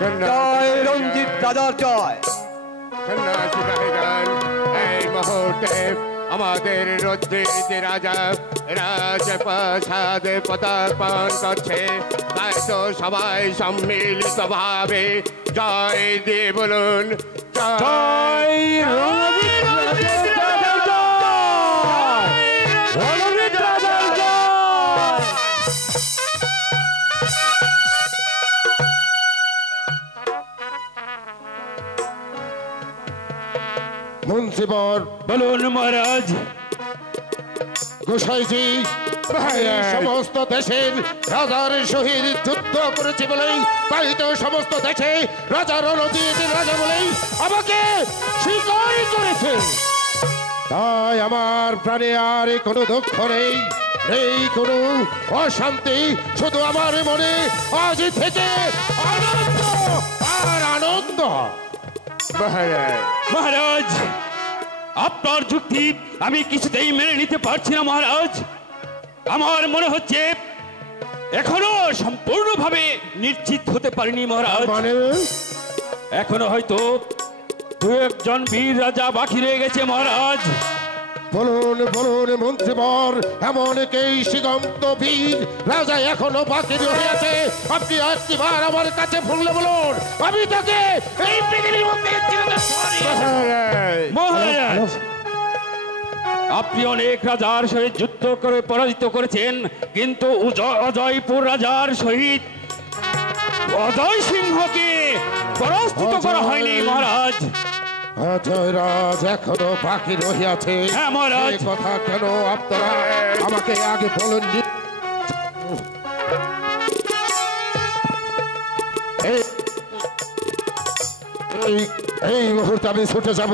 জয় রঞ্জিত রাজার জয়। এই মুহূর্তে আমাদের রঞ্জিত রাজা রাজপ্রাসাদে পদার্পণ করছে। তাই তো সবাই সম্মিলিত ভাবে জয় দিয়ে বলুন জয় রঞ্জিত রাজার জয়। রঞ্জিত রাজার জয়। মুন্সিবর বলুন মহারাজ। গোসাইজি, সমস্ত দেশের রাজার সহিত যুদ্ধ করেছে বলেই তাই তো সমস্ত দেশে রাজার রঞ্জিত রাজা বলেই আমাকে স্বীকার করেছে। তাই আমার প্রাণে আর কোনো দুঃখ নেই, নেই কোনো অশান্তি, শুধু আমার মনে আজ থেকে আনন্দ আর আনন্দ। মহারাজ, আপনার যুক্তি আমি কিছুতেই মেনে নিতে পারছি না মহারাজ। আমার মনে হচ্ছে এখনো সম্পূর্ণভাবে নিশ্চিত হতে পারিনি মহারাজ। মানে এখনো হয়তো দু একজন বীর রাজা বাকি রয়ে গেছে মহারাজ। বলুন বলুন মন্ত্রীবর, এমন কেই সিগন্ত বীর রাজা এখনো বাকি রয়ে আছে? আপনি একবার আমার কাছে ফুললে বলুন, আমি তাকে এই পৃথিবীর মধ্যে মহারাজ, আপনি অনেক রাজার সহিত যুদ্ধ করে পরাজিত করেছেন, কিন্তু অজয়পুর রাজার সহিত অজয় সিংহকে পরাস্ত করা হয়নি মহারাজ। অজয় রাজ এখনো বাকি রহিয়াছে। হ্যাঁ মহারাজ। এই কথা কেন আপনারা আমাকে আগে বলেননি? এই মুহূর্তে আমি ছুটে যাব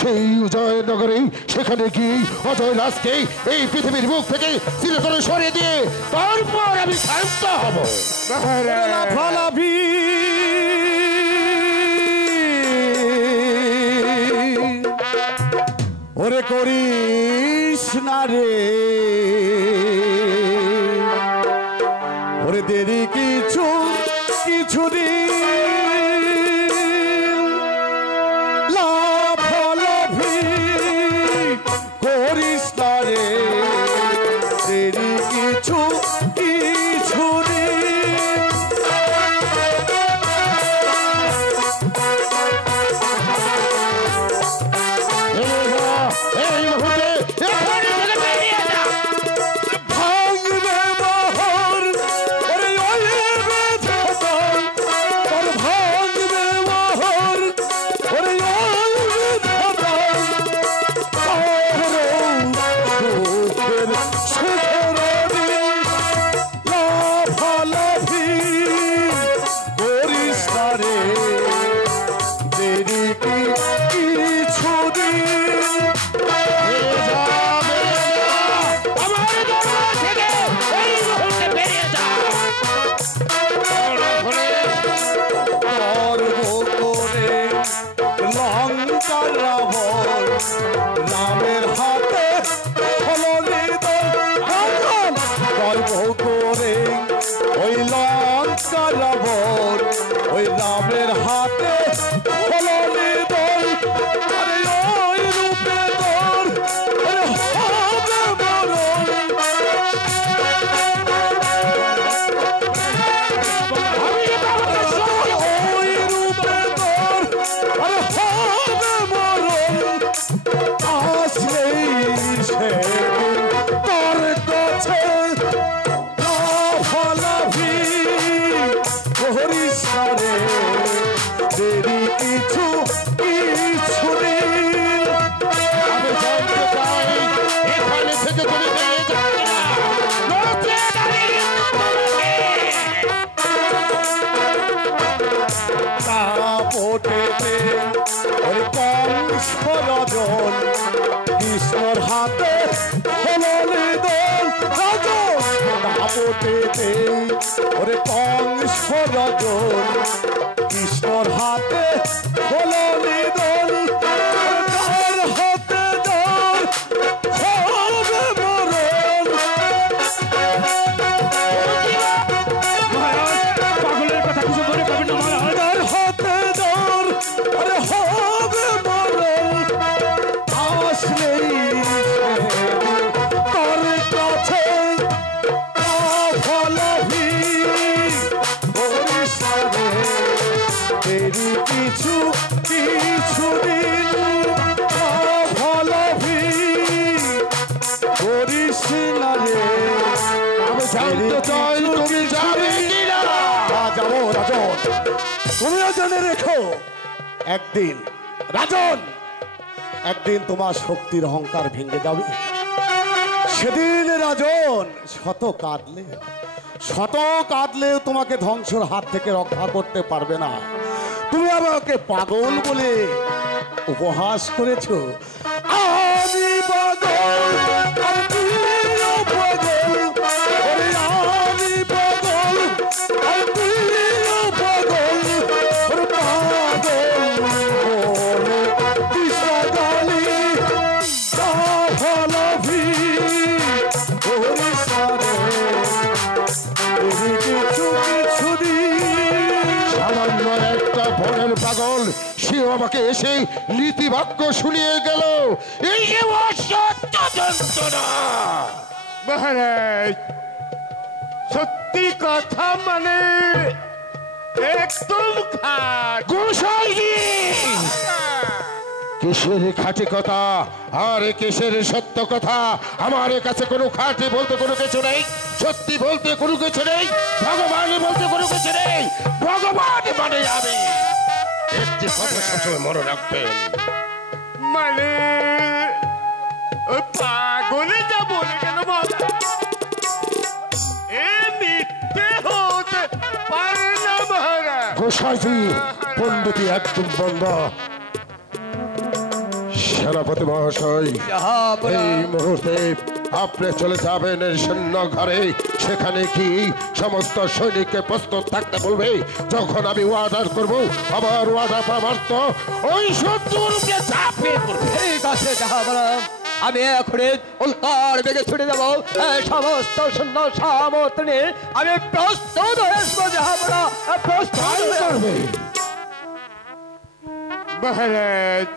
সেই উদয়নগরে, সেখানে গিয়ে অজয় রাজকে এই পৃথিবীর মুখ থেকে চিরতরে সরিয়ে দিয়ে তারপর আমি শান্ত হব। ওরে করিস না রে, ওরে দেরি কিছু কিছু লাফালাফি করিস না রে, দেরি কিছু কিছু এই মুহূর্তে ভাঙবে বহর, ওরে ওরে বেঁধে দল, ওর ভাঙবে বহর, ওরে ওরে বেঁধে দল, সুখের সুখের লাফালাফি করিস না রে, দেরি কি কিছু রামের হাতে গর্ব করে ওই লঙ্কা রাবণ, ওই রামের হাতে দল, আরে ওই রূপে তোর হবে মরণ। ওই রূপে তোর আরে হবে মরণ, আসলেই সেদিন তোর কাছে লাফালাফি করিস না রে, দেরি কিছু কিছু নেই। আমি জানতে চাই এখানে থেকে তুমি বেরিয়ে যাবে না। দাপটেতে ওরে কংস রাজন, কৃষ্ণর হাতে হলো নিধন রাজন। দাপটেতে ওরে কংস রাজন, কৃষ্ণর হাতে হলো নিধন, তার হাতে ধর হবে মরণ। মহারাজ, পাগলের কথা কিছু মনে করবেন না মহারাজ। জানতে চাই তুমি যাবে কিনা? যাবো রাজন, তুমিও জেনে রেখো একদিন রাজন, একদিন তোমার শক্তির অহংকার ভেঙে যাবে। সেদিন রাজন শত কাঁদলেও তোমাকে ধ্বংসের হাত থেকে রক্ষা করতে পারবে না। তুমি আমাকে পাগল বলে উপহাস করেছো। আমি পাগল, আর তুমিও পাগল। ওরে আমি পাগল, আর তুমিও পাগল। ওরে পাগল বলে দিশাগালি সাফালাভি। ওরে সারে কিছু দিন সামান্য একটা বনের পাগল সেও আমাকে এসে নীতিবাক্য শুনিয়ে গেল। এই যে অসহ্য যন্ত্রণা! মহারাজ, সত্যি কথা মানে একদম খাট। গোসাইজি, কিসের খাঁটি কথা আর কিসের সত্য কথা? আমার কাছে কোনো খাঁটি বলতে কোনো কিছু নেই, সত্যি বলতে কোনো কিছু নেই, ভগবান বলতে কোনো কিছু নেই। ভগবান মানে আমি। একটি কথা সবসময় মনে রাখবেন। মানে ওই পাগলে যা বলে গেল মহারাজ, এ মিথ্যে হতে পারে না মহারাজ। গোসাইজি, পণ্ডিতি একদম বন্ধ। সেনাপতি মহাশয়, এই মুহূর্তে আপনি চলে যাবেন সৈন্য ঘরে। সেখানে কি সমস্ত সৈনিককে প্রস্তুত থাকতে বলবে। যখন আমি অর্ডার করব, আবার অর্ডার পামার্থ ওই শত্রুর উপরে ঝাঁপিয়ে পড়বে। ঠিক আছে জাহাপনা, আমি এখনই উল্কার বেগে ছুটে যাবো। সমস্ত সৈন্য সামর্থ্য নিয়ে আমি প্রস্তুত হয়ে আসবো জাহাপনা, প্রস্তুত তাই হয়ে আসবো। করবে। মহারাজ,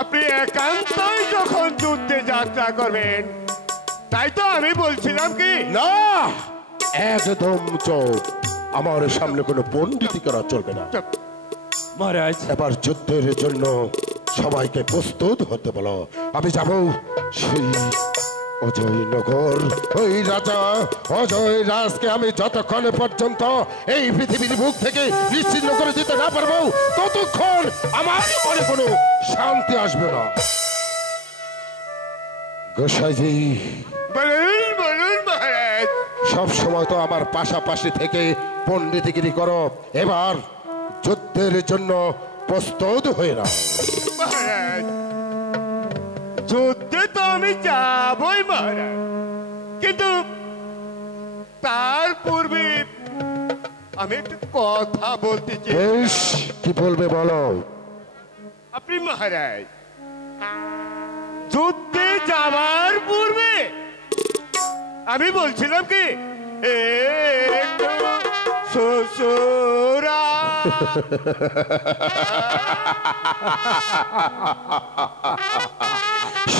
আপনি একান্তই যখন যুদ্ধে যাত্রা করবেন, তাই তো আমি বলছিলাম কি না, একদম চোখ। আমার সামনে কোনো পণ্ডিতি করা চলবে না। মহারাজ, এবার যুদ্ধের জন্য সবাইকে প্রস্তুত হতে বলো। আমি যাব সেই অজয়নগর। ওই রাজা অজয় রাজকে আমি যতক্ষণ পর্যন্ত এই পৃথিবীর বুক থেকে নিশ্চিহ্ন করে দিতে না পারবো, ততক্ষণ আমার মনে কোনো শান্তি আসবে না। গোসাইজি, বলুন বলুন মহারাজ। সব সময় তো আমার পাশাপাশি থেকে পণ্ডিতগিরি করো। এবার যুদ্ধের জন্য প্রস্তুত হয়ে নাও। মহারাজ, যুদ্ধে তো আমি যাবই মহারাজ, কিন্তু তার পূর্বে আমি একটা কথা বলতে চাই। বেশ, কি বলবে বলো। আপনি মহারাজ, যুদ্ধে যাওয়ার পূর্বে আমি বলছিলাম কি একটু শ্বশুরা।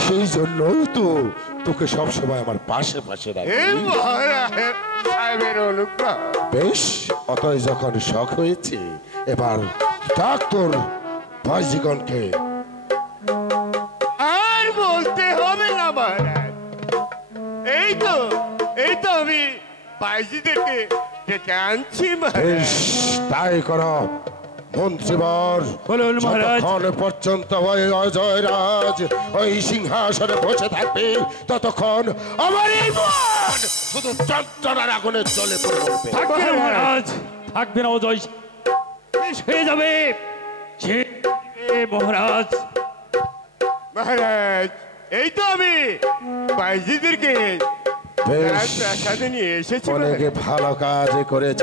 সেই জন্যই তো তোকে সবসময় আমার পাশে পাশে রাখি। এই মহারাজ সাহেবের অনুগ্রহ। বেশ, অতই যখন শখ হয়েছে, এবার ডাক তোর ভাইজিগণকে। আর বলতে হবে না মহারাজ, এই তো আমি বাইজিদেরকে ডেকে আনছি মহারাজ। বেশ, তাই করো। মন্ত্রীবর, বলুন মহারাজ। যতক্ষণ পর্যন্ত ওই অজয় রাজ ওই সিংহাসনে বসে থাকবে, ততক্ষণ আমার এই মন শুধু যন্ত্রণার আগুনে জ্বলে পড়বে। থাকবে না মহারাজ, থাকবে না। অজয় শেষ হয়ে যাবে। মহারাজ, মহারাজ, এই তো আমি বাইজিদেরকে বেশ, প্রাসাদে নিয়ে এসেছি অনেকে মহারাজ। ভালো কাজ করেছ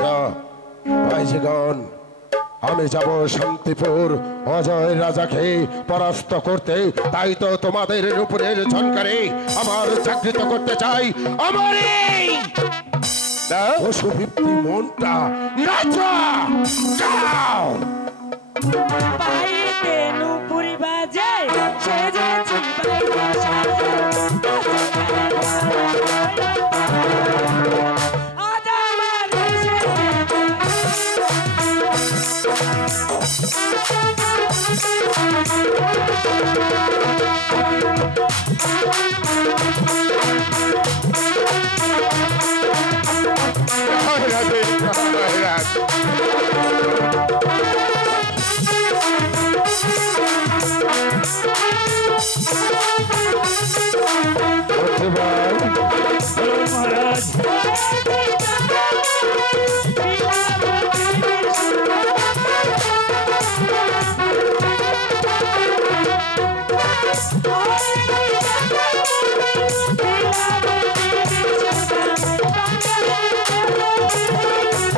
ভাইজিগণ। আমি যাব শান্তিপুর অজয় রাজাকে পরাস্ত করতে। তাই তো তোমাদের উপরের ঝনকারে আমার জাগৃত করতে চাই আমার এই পশুভিত্তি মনটা। নাচা, গাও। পাইতে নুপুরি বাজে সেজেছি বাইরে সাজে আজ আমার দেশে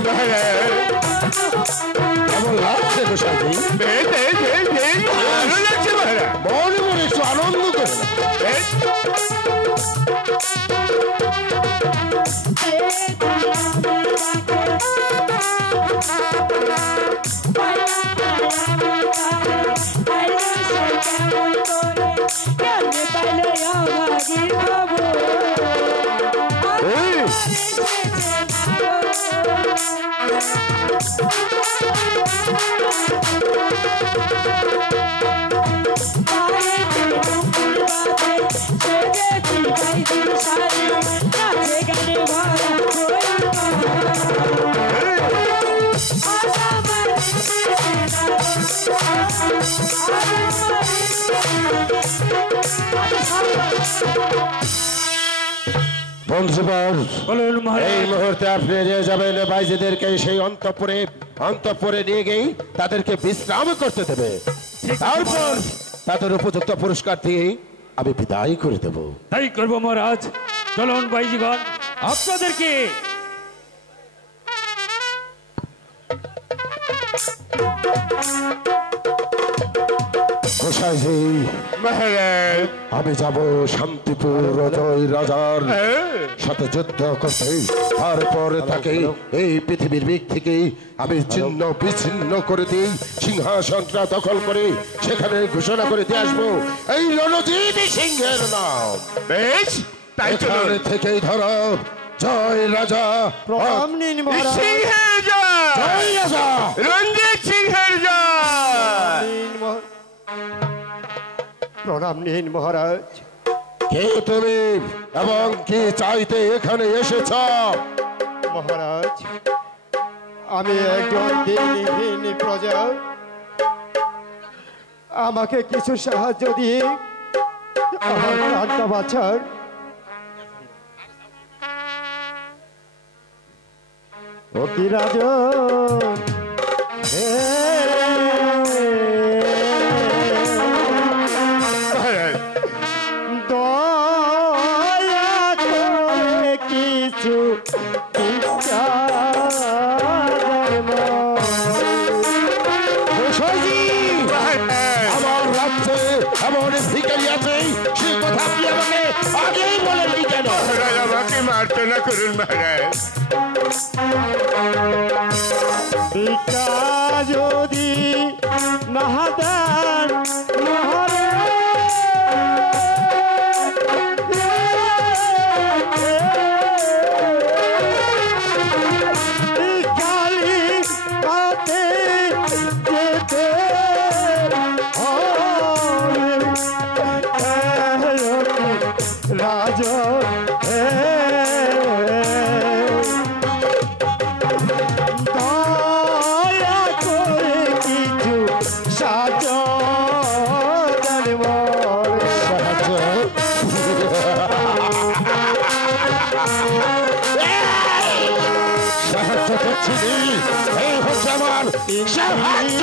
মহারাজ কেমন লাগছে গোসাইজি? বেশ বেশ বেশ বেশ ভালো লাগছে মহারাজ। মনে মনে একটু আনন্দ করে নাও। বেশ বন্ধুবর, বলুন এই মহারাজ মুহূর্তে আপনি নিয়ে যাবেন বাইজিদেরকে সেই অন্তঃপুরে নিয়ে গিয়ে তাদেরকে বিশ্রাম করতে দেবে। তারপর তাদের উপযুক্ত পুরস্কার দিয়ে আমি বিদায় করে দেব। তাই করবো মহারাজ। চলুন বাইজিগণ আপনাদেরকে গোসাইজি, মহারাজ। আমি যাব শান্তিপুর অজয় রাজার সাথে যুদ্ধ করতে। তারপরে তাকে এই পৃথিবীর দিক থেকে আমি ছিন্ন বিচ্ছিন্ন করে দিই, সিংহাসনটা দখল করে সেখানে ঘোষণা করে দিয়ে আসবো এই রণজিৎ সিংহের নাম। বেশ তাই চলুন। এখানে থেকেই ধরো জয় রাজা, প্রণাম নিন মহারাজ। সিংহের জয়, জয় রাজা। রঞ্জিত সিংহের জয়। প্রণাম নিন মহারাজ। কে তুমি এবং কি চাইতে এখানে এসেছ? মহারাজ, আমি একজন দিনহীন প্রজা। আমাকে কিছু সাহায্য দিয়ে আমার প্রাণটা বাঁচান। ও কি রাজা, দয়া করে কিছু গোসাইজি, আমার রাজ্যে এমন ভিখারি আছে, সে কথা আপনি আমাকে আগেই বলেননি কেন? মহারাজ আমাকে মার্জনা করুন মহারাজ। ভিক্ষা যদি না দেন খালি হাতে যেতে রাজা দয়া করে কিছু সাহায্য সাহায্য করছি, এই হচ্ছে আমার সাহায্য।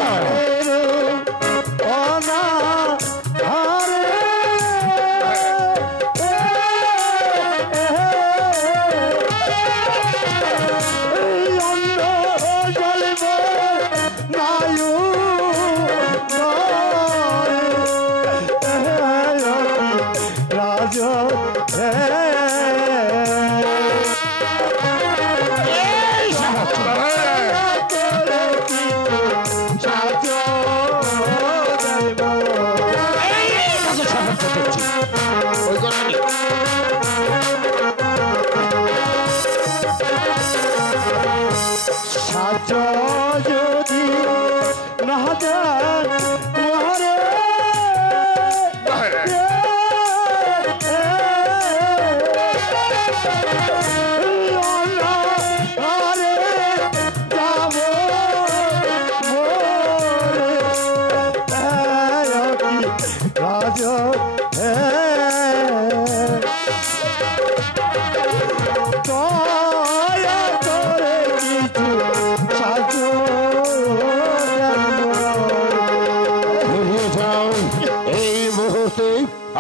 সাহায্য যদি না দেন মহারে যাব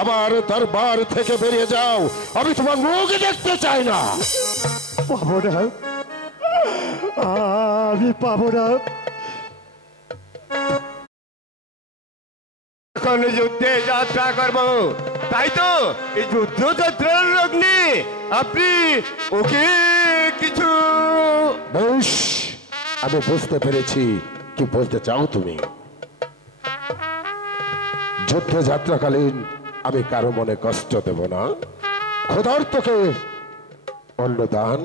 আমার দরবার থেকে বেরিয়ে যাও, আমি তোমার মুখ দেখতে চাই না। পাবো না, আমি পাবো না। এখন যুদ্ধে যাত্রা করব, তাই তো এই যুদ্ধ যাত্রার লগ্নে আপনি ওকে কিছু বেশ, আমি বুঝতে পেরেছি কি বলতে চাও তুমি। যুদ্ধ যাত্রাকালীন আমি কারো মনে কষ্ট দেব না। ক্ষুধার্তকে অন্নদান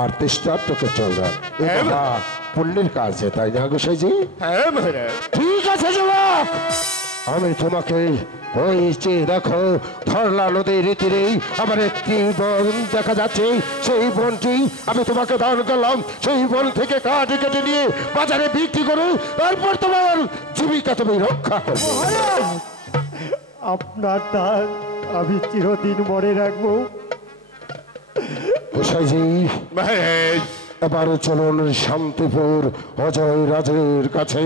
আর তৃষ্ণার্তকে চলদান, এটা পুণ্যের কাজ, তাই না গোসাইজি? হ্যাঁ মহারাজ। ঠিক আছে যুবক, আমি তোমাকে ওই যে দেখো ধরলা নদীর তীরে আমার একটি বন দেখা যাচ্ছে, সেই বনটি আমি তোমাকে দান করলাম। সেই বন থেকে কাঠ কেটে নিয়ে বাজারে বিক্রি করো, তারপর তোমার জীবিকা তুমি রক্ষা করো। আপনার দান আমি চিরদিন মনে রাখবো। গোসাইজি, মহারাজ এবার চলুন শান্তিপুর অজয় রাজের কাছে,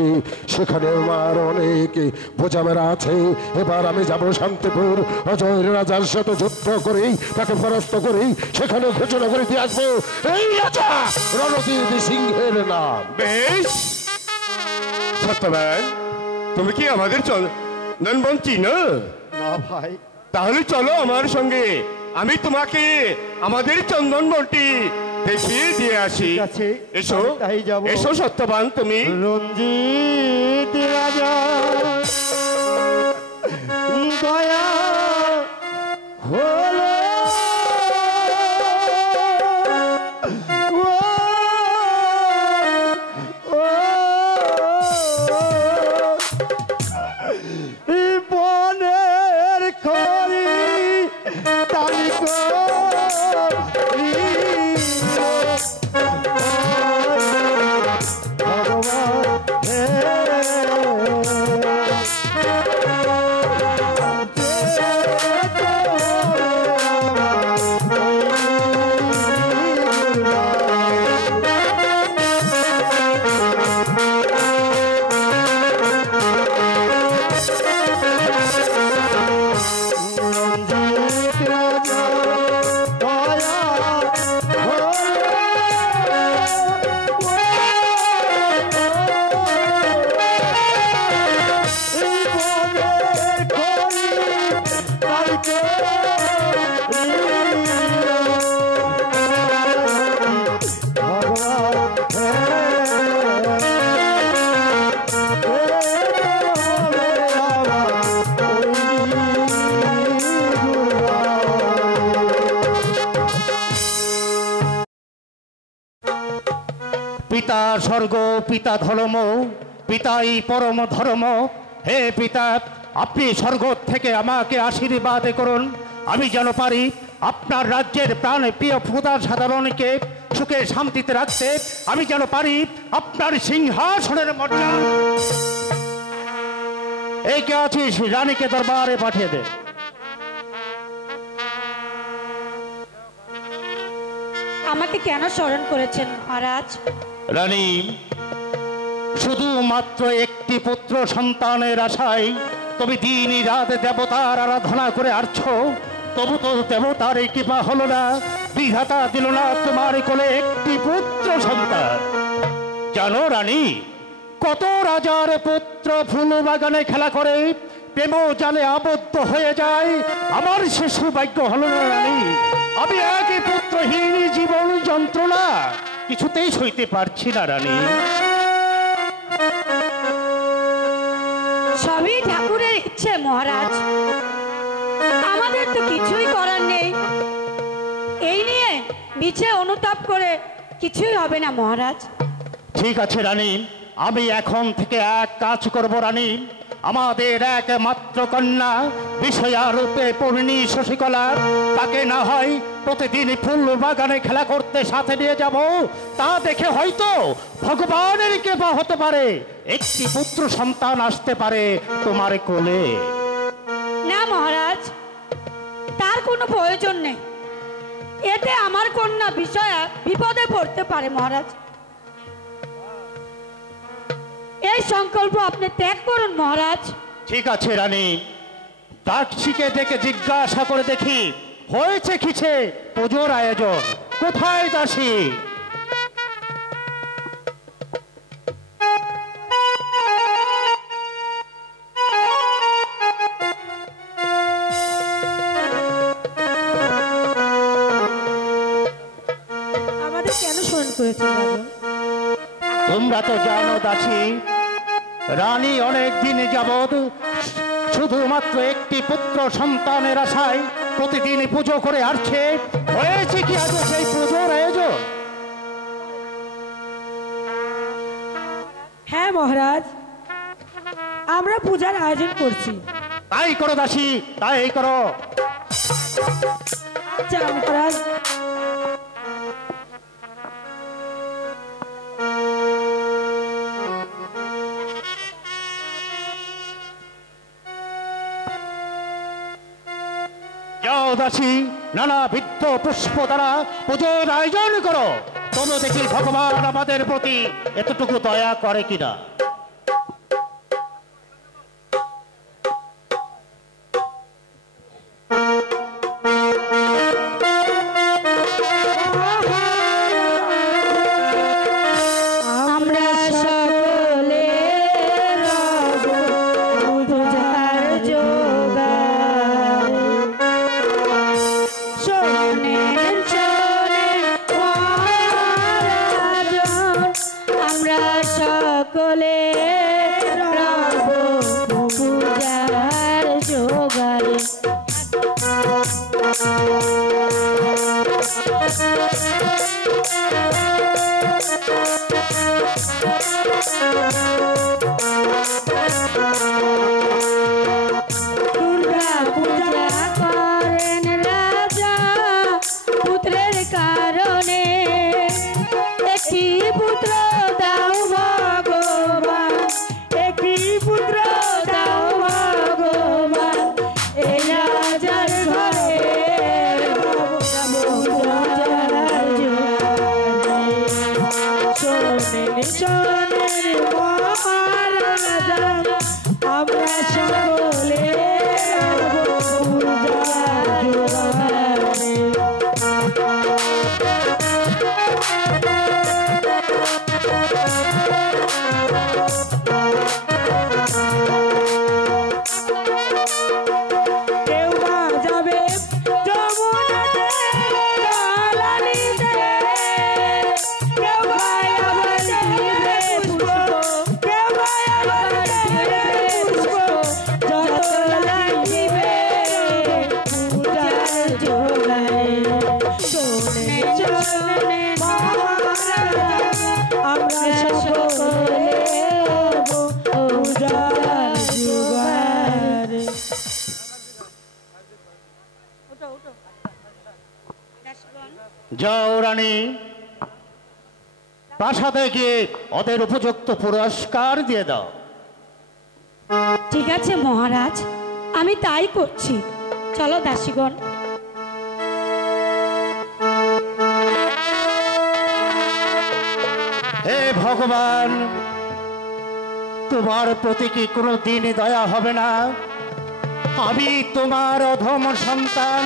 সেখানে আমার অনেক বোঝামেরা আছে। এবার আমি যাব শান্তিপুর অজয় রাজার সাথে যুদ্ধ করেই তাকে পরাস্ত করেই সেখানে ঘোষণা করে দিয়ে আসবো এই রাজা রণজিৎ সিংহের নাম। বেশ, সত্যবান তুমি কি আমাদের চন্দনবন চিনো? না ভাই। তাহলে চলো আমার সঙ্গে, আমি তোমাকে আমাদের চন্দনবনটি দেখিয়ে দিয়ে আসি। ঠিক আছে, এসো তাই যাবো। এসো সত্যবান তুমি। রঞ্জিত রাজা দয়া হলো বনের খড়ি তারিখ পিতা স্বর্গ পিতা ধর্ম, পিতাই পরম ধর্ম। হে পিতা, আপনি স্বর্গ থেকে আমাকে আশীর্বাদ করুন, আমি যেন পারি আপনার রাজ্যের প্রাণ প্রিয় প্রজা সাধারণকে সুখে শান্তিতে রাখতে, আমি যেন পারি আপনার সিংহাসনের মর্যাদা। এই কে আছিস, রানীকে দরবারে পাঠিয়ে দে। আমাকে কেন স্মরণ করেছেন মহারাজ? রানী, শুধুমাত্র একটি পুত্র সন্তানের আশায় তুমি দিন রাত দেবতার আরাধনা করে আসছো, তবু তো দেবতার এই কৃপা হলো না, বিধাতা দিল না তোমার কোলে একটি পুত্র সন্তান। জানো রানী, কত রাজার পুত্র ফুল বাগানে খেলা করে প্রেম জালে আবদ্ধ হয়ে যায়, আমার সে সৌভাগ্য হলো না রানী। আমি একই পুত্রহীন জীবন যন্ত্রণা কিছুতেই সইতে পারছি না রানী। সবই ঠাকুরের ইচ্ছে মহারাজ, আমাদের তো কিছুই করার নেই। এই নিয়ে মিছে অনুতাপ করে কিছুই হবে না মহারাজ। ঠিক আছে রানী, আমি এখন থেকে এক কাজ করব রানী। আমাদের একমাত্র কন্যা বিষয়া রূপে পূর্ণী শশীকলা, তাকে না হয় প্রতিদিন ফুল বাগানে খেলা করতে সাথে নিয়ে যাব, তা দেখে হয়তো ভগবানের কৃপা হতে পারে, একটি পুত্র সন্তান আসতে পারে তোমার কোলে। না মহারাজ, তার কোনো প্রয়োজন নেই। এতে আমার কন্যা বিষয়া বিপদে পড়তে পারে মহারাজ। এই সংকল্প আপনি ত্যাগ করুন মহারাজ। ঠিক আছে রানী, দাক্ষীকে ডেকে জিজ্ঞাসা করে দেখি হয়েছে কিছে পুজোর আয়োজন। কোথায় দাসী? আমাদের কেন স্মরণ করেছে রাজন? তোমরা তো জানো দাসী, রানী অনেক দিন যাবৎ শুধুমাত্র একটি পুত্র সন্তানের আশায় প্রতিদিন পুজো করে আসছে। হয়েছে কি আজ সেই পুজোর আয়োজন? হ্যাঁ মহারাজ, আমরা পূজার আয়োজন করছি। তাই করো দাসী, তাই করো। আচ্ছা মহারাজ। যাও দাসী, নানা বিদ্ধ পুষ্প দ্বারা পুজোর আয়োজন করো। তোমরা দেখি ভগবান আমাদের প্রতি এতটুকু দয়া করে কিনা। আমরা সকলে রব পূজার জোগাড়। শোনেন শোনেন মহারাজন, আমরা সকলে রব পূজার জোগাড়। দুর্গা পূজা করেন রাজা পুত্রের কারণে। একটি পুত্র দাও ভগবান, একটি পুত্র দাও ভগবান। এই রাজার ঘরে শোনেন শোনেন মহারাজা, আমরা সকলে পূজার জোগাড়ে। কেউ বা যাবে যমুনাতে কালানিতে, কেউ বা আবার নিবে পুষ্প, কেউ বা আবার নিবে পুষ্প, যত লাগিবে পূজার জোগাড়ে। শোনেন শোনেন মহারাজা, আমরা সকলে পূজার জোগাড়ে। যাও রানী, প্রাসাদে গিয়ে ওদের উপযুক্ত পুরস্কার দিয়ে দাও। ঠিক আছে মহারাজ, আমি তাই করছি। চলো দাসীগণ। হে ভগবান, তোমার প্রতি কি কোনো দিন দয়া হবে না? আমি তোমার অধম সন্তান,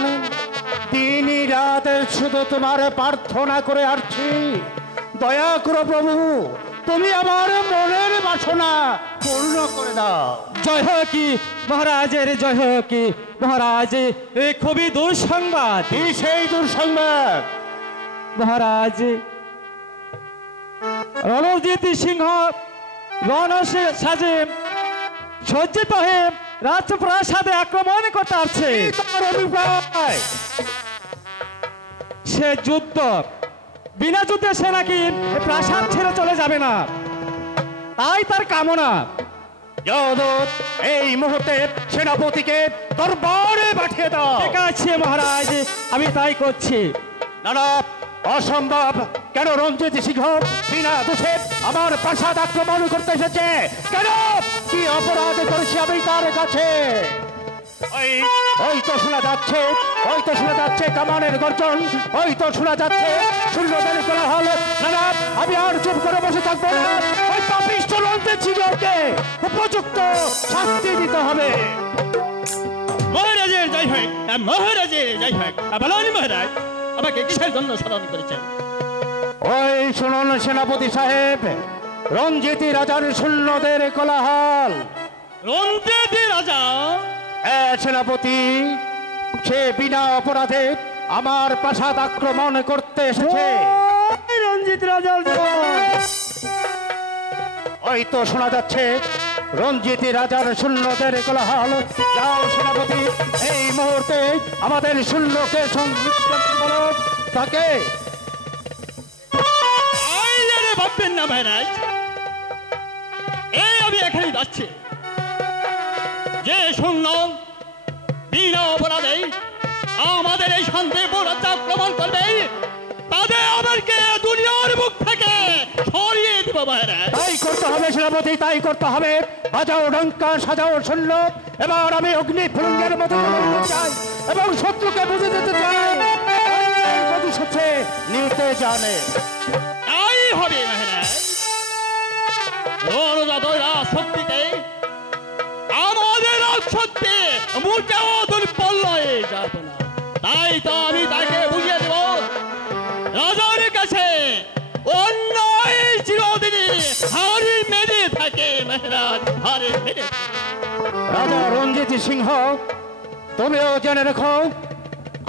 দিন রাত শুধু তোমার প্রার্থনা করে আসছি। দয়া করো প্রভু, তুমি আমার মনের বাসনা পূর্ণ করে দাও। জয় হোক কি মহারাজের, জয় হোক কি মহারাজ। এ খুবই দুঃসংবাদ কি সেই দুঃসংবাদ? মহারাজ। রণজিৎ সিংহ রণ সাজে সজ্জিত হয়ে রাজপ্রাসাদে আক্রমণ করতে আসছে। তোমার অভিপ্রায়? সে যুদ্ধ, বিনা যুদ্ধে সে নাকি প্রাসাদ ছেড়ে চলে যাবে না, তাই তার কামনা। জগৎ এই মুহূর্তে সেনাপতিকে দরবারে পাঠিয়ে দাও। ঠিক আছে মহারাজ, আমি তাই করছি। না না, অসম্ভব। কেন রঞ্জিত সিংহ বিনা দোষে আমার প্রাসাদ আক্রমণ করতে এসেছে? কেন? কি অপরাধ করেছি আমি তার কাছে? ওই তো শোনা যাচ্ছে, ওই তো শোনা যাচ্ছে কামানের গর্জন, ওই তো শোনা যাচ্ছে শূন্যদান করা হল। না না, আমি আর চুপ করে বসে থাকবো না। ওই পাপিষ্ঠ রঞ্জিত সিংহকে উপযুক্ত শাস্তি দিতে হবে। মহারাজের জয় হোক, মহারাজের জয় হোক। বলুন মহারাজ, আমাকে কিসের জন্য স্মরণ করেছেন? ওই শুনুন সেনাপতি সাহেব, রঞ্জিতি রাজার সৈন্যদের কোলাহল। রঞ্জিতি রাজা? সেনাপতি, সে বিনা অপরাধে আমার প্রাসাদ আক্রমণ করতে এসেছে। রঞ্জিত রাজার ওই তো শোনা যাচ্ছে রঞ্জিতি রাজার সৈন্যদের কোলাহল। যাও সেনাপতি, এই মুহূর্তে আমাদের সৈন্যকে সংযুক্ত করো তাকে। ভাববেন না মহারাজ, এই আমি এখানে যাচ্ছি। যে শূন্য বিনা অপরাধে আমাদের এই শান্তিপুর রাজ্য আক্রমণ করবে, তাদের আমাকে দুনিয়ার মুখ থেকে সরিয়ে দিব মহারাজ। তাই করতে হবে সেনাপতি, তাই করতে হবে। বাজাও ডঙ্কা, সাজাও সৈন্য। এবার আমি অগ্নি ফুলঙ্গের মতো চাই এবং শত্রুকে বুঝে যেতে চাই হচ্ছে নিতে জানে। তাই হবে মহারাজ। শক্তিতে আমাদের শক্তি মোটেও দুর্বল হয়ে যাবে না। তাই তো আমি তাকে বুঝিয়ে দেব, রাজার কাছে অন্যায় চিরদিনই হারি মেরে থাকে মহারাজ, হারি মেরে। রাজা রঞ্জিত সিংহ, তুমিও জেনে রেখো,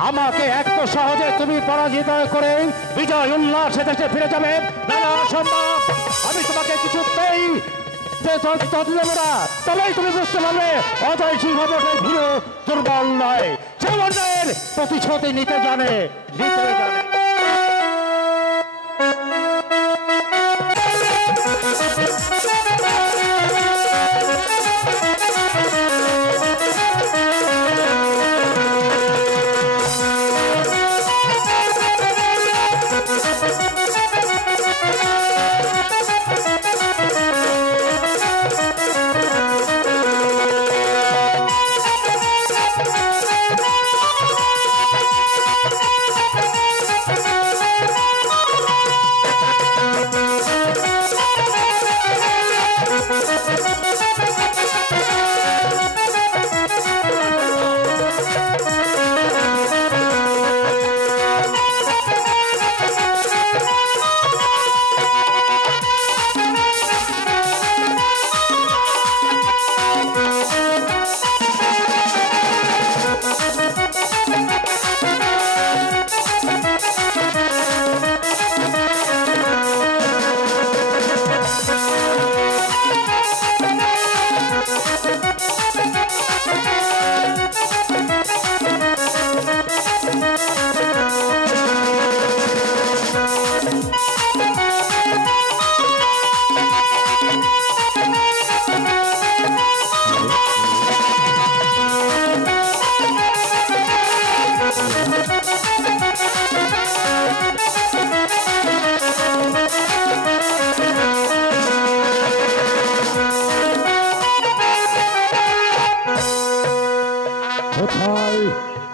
আমাকে এত সহজে তুমি পরাজিত করে বিজয় উল্লাসে দেশে ফিরে যাবে না, অসম্ভব। আমি তোমাকে কিছুতেই দেব না। তবেই তুমি বুঝতে পারবে অজয় সিংহ মোটেই ভীরু দুর্বল নয়, সে অন্যায়ের প্রতিশোধ নিতে জানে, নিতে জানে।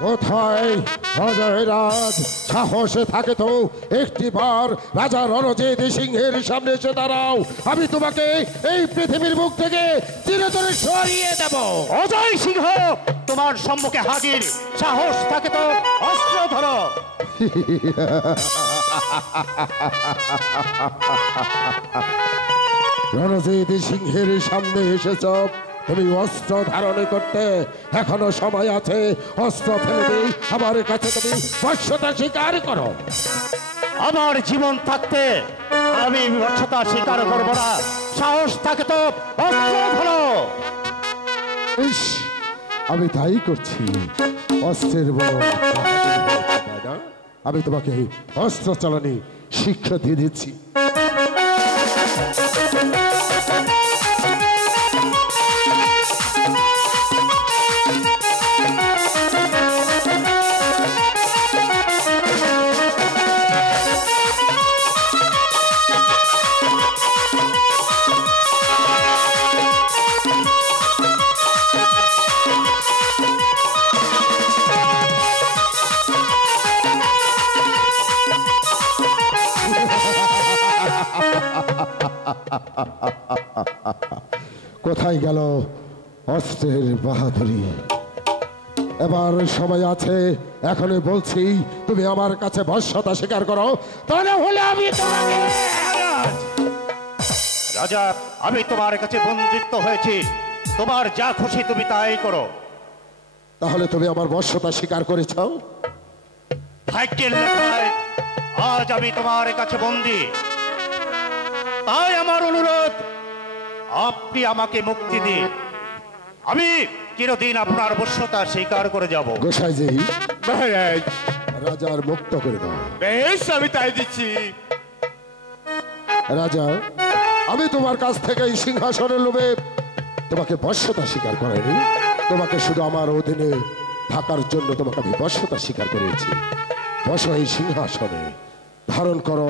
কোথায় অজয়রাজ? সাহসে থাকে তো একটিবার রাজা রণজিৎ সিংহের সামনে এসে দাঁড়াও, আমি তোমাকে এই পৃথিবীর মুখ থেকে চিরতরে সরিয়ে দেব। অজয় সিংহ তোমার সম্মুখে হাজির, সাহস থাকে তো অস্ত্র ধরো। রণজিৎ সিংহের সামনে এসেছ, তুমি অস্ত্র ধারণ করতে এখনো সময় আছে। অস্ত্র ফেলে দিই, আমার কাছে তুমি বশ্যতা স্বীকার করো। আমার জীবন থাকতে আমি বশ্যতা স্বীকার করবো না। সাহস থাকে তো অস্ত্র ধরো। ইস, আমি তাই করছি। অস্ত্রের বড় আমি তোমাকে অস্ত্র চালানি শিক্ষা দিয়ে দিচ্ছি। কোথায় গেল অস্ত্রের বাহাদুরি? এবার সময় আছে, এখনই বলছি তুমি আমার কাছে ভস্যতা স্বীকার করো, তা না হলে আমি তোমাকে রাজা, আমি তোমার কাছে বন্দিত্ব হয়েছি, তোমার যা খুশি তুমি তাই করো। তাহলে তুমি আমার ভস্যতা স্বীকার করেছ? ভাগ্যের লেখায় আজ আমি তোমার কাছে বন্দী, তাই আমার অনুরোধ আপনি আমাকে মুক্তি দিন, আমি চিরদিন আপনার বশ্যতা স্বীকার করে যাব। গোসাইজি, মহারাজ রাজার মুক্ত করে দাও। বেশ, আমি তাই দিচ্ছি। রাজা, আমি তোমার কাছ থেকে এই সিংহাসনের লোভে তোমাকে বশ্যতা স্বীকার করেনি, তোমাকে শুধু আমার অধীনে থাকার জন্য তোমাকে আমি বশ্যতা স্বীকার করেছি। বসো এই সিংহাসনে, ধারণ করো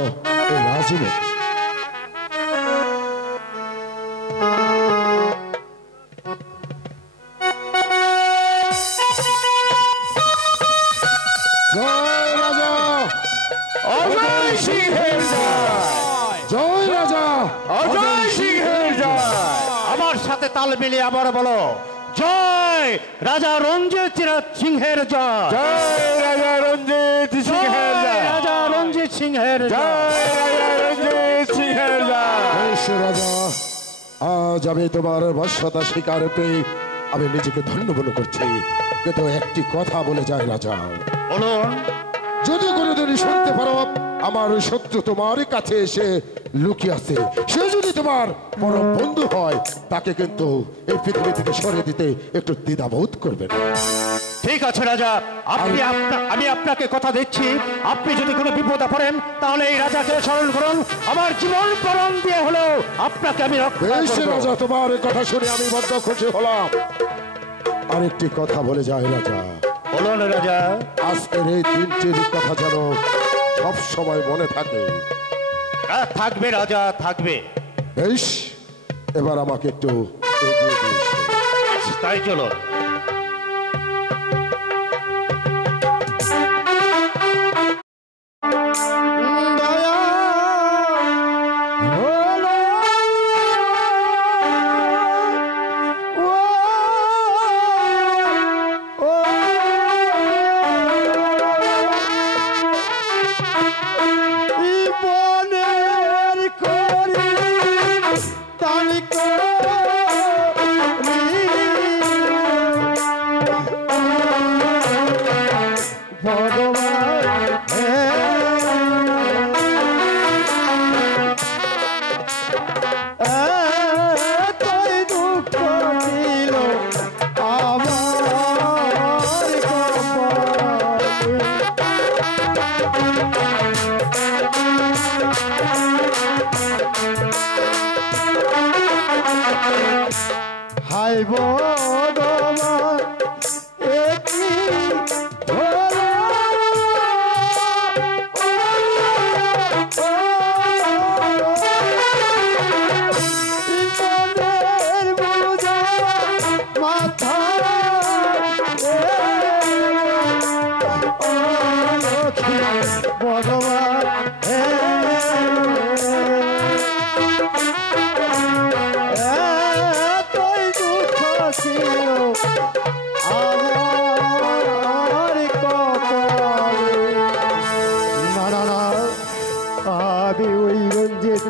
এই রাজীবের। জয় রাজা, অজয় সিংহের জয়, জয় রাজা, অজয় সিংহের জয়। আমার সাথে তাল মিলিয়ে আবার বলো, জয় রাজা রঞ্জিত সিংহের জয়, জয় রাজা রঞ্জিত সিংহের জয়, রাজা রঞ্জিত সিংহের জয়। জয় রাজা রঞ্জিত সিংহের জয়। বেশ রাজা, আজ আমি তোমার বশ্যতা স্বীকার পেয়ে আমি নিজেকে ধন্য মনে করছি, কিন্তু একটি কথা বলে যায় রাজা, বলুন। যদি কোনোদিন শুনতে পারো আমার শত্রু তোমার কাছে এসে লুকিয়ে আছে, সে যদি তোমার বড় বন্ধু হয়, তাকে কিন্তু এই পৃথিবী থেকে সরিয়ে দিতে একটু দ্বিধাবোধ করবে না। ঠিক আছে রাজা, আমি আপনাকে কথা দিচ্ছি, আপনি যদি কোনো বিপদে পড়েন তাহলে এই রাজাকে স্মরণ করুন, আমার জীবন পরম দিয়ে হলেও আপনাকে আমি রক্ষা বেশ করব। রাজা, তোমার এই কথা শুনে আমি বড্ড খুশি হলাম। আরেকটি কথা বলে যায় রাজা, বলুন রাজা। আজকের এই দিনটির কথা যেন সব সময় মনে থাকে। থাকবে রাজা, থাকবে। বেশ, এবার আমাকে একটু এগিয়ে দিয়েছে। তাই চলো।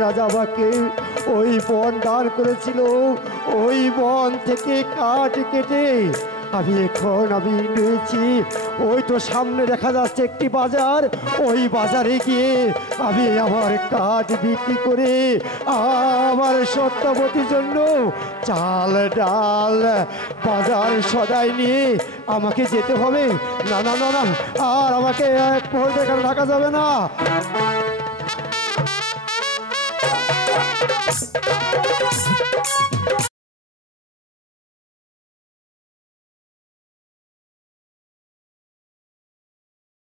রাজা আমাকে ওই বন দান করেছিল, ওই বন থেকে কাঠ কেটে আমি নিয়েছি। ওই তো সামনে দেখা যাচ্ছে একটি বাজার, ওই বাজারে গিয়ে আমি আমার কাঠ বিক্রি করে আমার সত্যবতীর জন্য চাল ডাল বাজার সদাই নিয়ে আমাকে যেতে হবে। না না না না, আর আমাকে এক মুহূর্ত এখানে রাখা যাবে না।